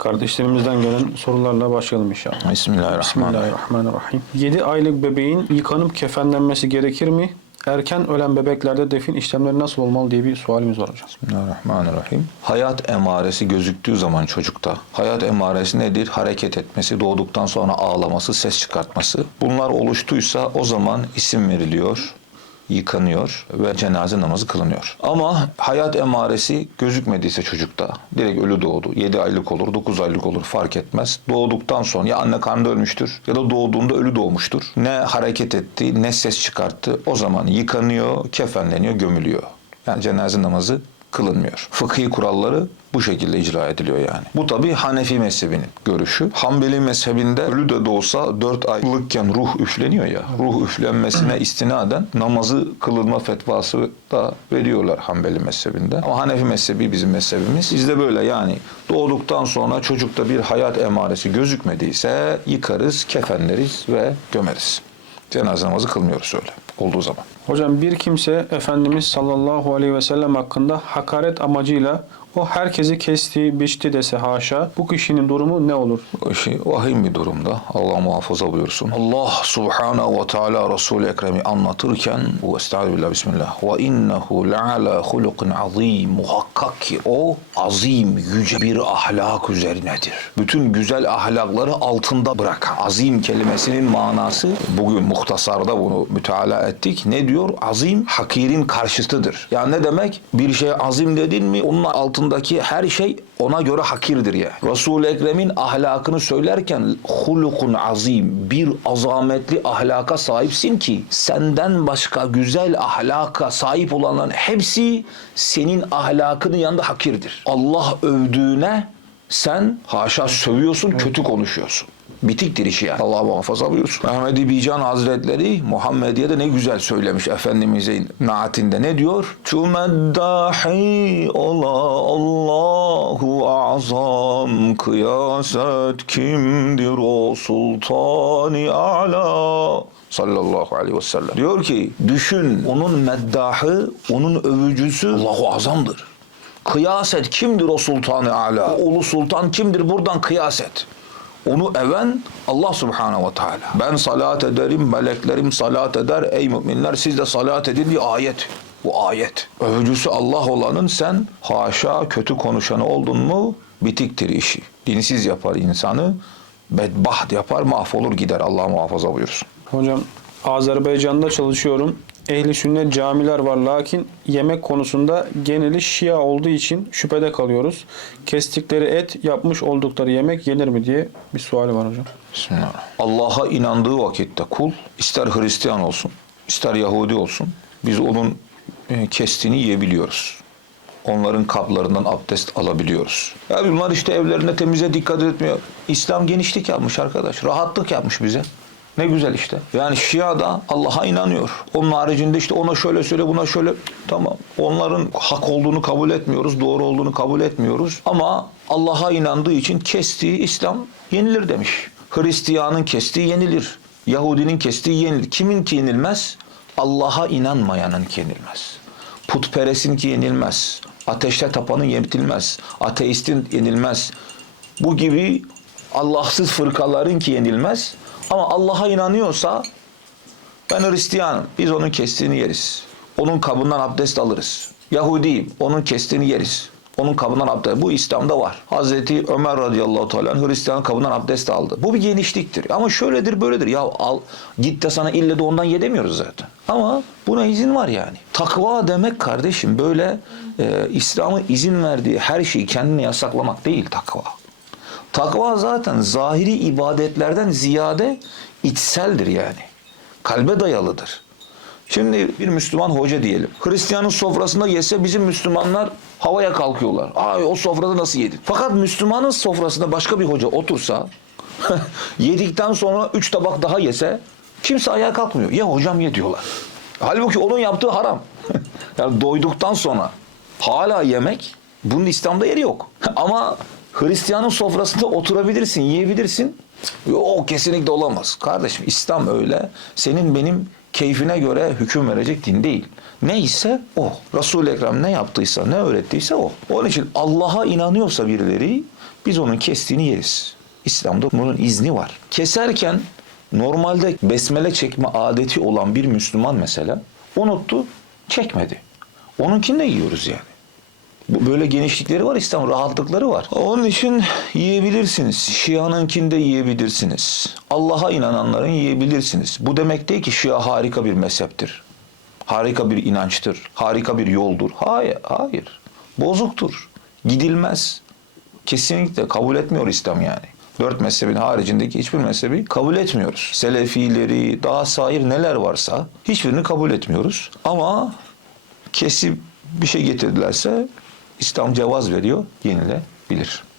Kardeşlerimizden gelen sorularla başlayalım inşallah. Bismillahirrahmanirrahim. Bismillahirrahmanirrahim. 7 aylık bebeğin yıkanıp kefenlenmesi gerekir mi? Erken ölen bebeklerde defin işlemleri nasıl olmalı diye bir sualimiz var hocam. Bismillahirrahmanirrahim. Hayat emaresi gözüktüğü zaman çocukta, hayat emaresi nedir? Hareket etmesi, doğduktan sonra ağlaması, ses çıkartması. Bunlar oluştuysa o zaman isim veriliyor, yıkanıyor ve cenaze namazı kılınıyor. Ama hayat emaresi gözükmediyse çocukta, direkt ölü doğdu. 7 aylık olur, 9 aylık olur fark etmez. Doğduktan sonra ya anne karnında ölmüştür ya da doğduğunda ölü doğmuştur. Ne hareket etti, ne ses çıkarttı. O zaman yıkanıyor, kefenleniyor, gömülüyor. Yani cenaze namazı kılınmıyor. Fıkhi kuralları bu şekilde icra ediliyor yani. Bu tabi Hanefi mezhebinin görüşü. Hanbeli mezhebinde ölü de de olsa 4 aylıkken ruh üfleniyor ya. Ruh üflenmesine istinaden namazı kılınma fetvası da veriyorlar Hanbeli mezhebinde. Ama Hanefi mezhebi bizim mezhebimiz. Bizde böyle yani doğduktan sonra çocukta bir hayat emaresi gözükmediyse yıkarız, kefenleriz ve gömeriz. Cenaze namazı kılmıyoruz öyle olduğu zaman. Hocam bir kimse Efendimiz sallallahu aleyhi ve sellem hakkında hakaret amacıyla o herkesi kesti, biçti dese haşa bu kişinin durumu ne olur? O işi vahim bir durumda. Allah muhafaza buyursun. Allah subhanahu ve teala Resul-i Ekrem'i anlatırken bu estağfirullah bismillah ve innehu leala hulukun azim muhakkak ki o azim yüce bir ahlak üzerinedir. Bütün güzel ahlakları altında bırakan. Azim kelimesinin manası bugün muhtasarda bunu müteala ettik. Ne diyor? Azim hakirin karşıtıdır. Yani ne demek? Bir şey azim dedin mi onun altındaki her şey ona göre hakirdir ya. Resul-i Ekrem'in ahlakını söylerken hulukun azim bir azametli ahlaka sahipsin ki senden başka güzel ahlaka sahip olanların hepsi senin ahlakının yanında hakirdir. Allah övdüğüne sen haşa sövüyorsun, kötü konuşuyorsun. Bitiktir işi yani. Allah muhafaza buyursun. Mehmet Bican Hazretleri Muhammediye'de ne güzel söylemiş Efendimiz'in naatinde. Ne diyor? Çümeddahi ola Allahu azam kıyaset kimdir o sultani ala sallallahu aleyhi ve sellem. Diyor ki düşün onun meddahı, onun övücüsü Allahu azamdır. Kıyas et kimdir o sultanı ala? O ulu sultan kimdir buradan kıyas et. Onu even Allah subhanahu ve teala. Ben salat ederim, meleklerim salat eder. Ey müminler siz de salat edin bir ayet. Bu ayet. Övücüsü Allah olanın sen haşa kötü konuşanı oldun mu bitiktir işi. Dinsiz yapar insanı, bedbaht yapar, mahvolur gider. Allah muhafaza buyursun. Hocam Azerbaycan'da çalışıyorum. Ehli sünnet camiler var lakin yemek konusunda geneli Şia olduğu için şüphede kalıyoruz. Kestikleri et yapmış oldukları yemek yenir mi diye bir suali var hocam. Bismillah. Allah'a inandığı vakitte kul ister Hristiyan olsun, ister Yahudi olsun biz onun e, kestiğini yiyebiliyoruz. Onların kaplarından abdest alabiliyoruz. Ya bunlar işte evlerinde temize dikkat etmiyor. İslam genişlik yapmış arkadaş. Rahatlık yapmış bize. Ne güzel işte. Yani Şia da Allah'a inanıyor. Onun haricinde işte ona şöyle söyle buna şöyle. Tamam. Onların hak olduğunu kabul etmiyoruz. Doğru olduğunu kabul etmiyoruz. Ama Allah'a inandığı için kestiği İslam yenilir demiş. Hristiyanın kestiği yenilir. Yahudinin kestiği yenilir. Kimin ki yenilmez? Allah'a inanmayanın ki yenilmez. Putperestin ki yenilmez. Ateşte tapanın yenilmez. Ateistin yenilmez. Bu gibi Allahsız fırkaların ki yenilmez. Ama Allah'a inanıyorsa ben Hristiyanım. Biz onun kestiğini yeriz. Onun kabından abdest alırız. Yahudiyim. Onun kestiğini yeriz. Onun kabından abdest. Bu İslam'da var. Hazreti Ömer radıyallahu teala Hristiyan kabından abdest aldı. Bu bir genişliktir. Ama şöyledir böyledir. Ya al git de sana ille de ondan ye demiyoruz zaten. Ama buna izin var yani. Takva demek kardeşim böyle e, İslam'ın izin verdiği her şeyi kendine yasaklamak değil takva. Takva zaten zahiri ibadetlerden ziyade içseldir yani. Kalbe dayalıdır. Şimdi bir Müslüman hoca diyelim. Hristiyanın sofrasında yese bizim Müslümanlar havaya kalkıyorlar. Ay o sofrada nasıl yedin? Fakat Müslümanın sofrasında başka bir hoca otursa yedikten sonra üç tabak daha yese kimse ayağa kalkmıyor. Ya hocam ye diyorlar. Halbuki onun yaptığı haram. yani doyduktan sonra hala yemek bunun İslam'da yeri yok. Ama Hristiyanın sofrasında oturabilirsin, yiyebilirsin. Yok kesinlikle olamaz. Kardeşim İslam öyle. Senin benim keyfine göre hüküm verecek din değil. Neyse o. Resul-i Ekrem ne yaptıysa, ne öğrettiyse o. Onun için Allah'a inanıyorsa birileri Biz onun kestiğini yeriz. İslam'da bunun izni var. Keserken normalde besmele çekme adeti olan bir Müslüman mesela unuttu, çekmedi. Onunkini de yiyoruz yani. Böyle genişlikleri var İslam rahatlıkları var. Onun için yiyebilirsiniz. Şia'nınkini de yiyebilirsiniz. Allah'a inananların yiyebilirsiniz. Bu demek değil ki Şia harika bir mezheptir. Harika bir inançtır. Harika bir yoldur. Hayır, hayır. Bozuktur. Gidilmez. Kesinlikle kabul etmiyor İslam yani. Dört mezhebin haricindeki hiçbir mezhebi kabul etmiyoruz. Selefileri, daha sair neler varsa hiçbirini kabul etmiyoruz. Ama kesip bir şey getirdilerse İslam cevaz veriyor, yenilebilir.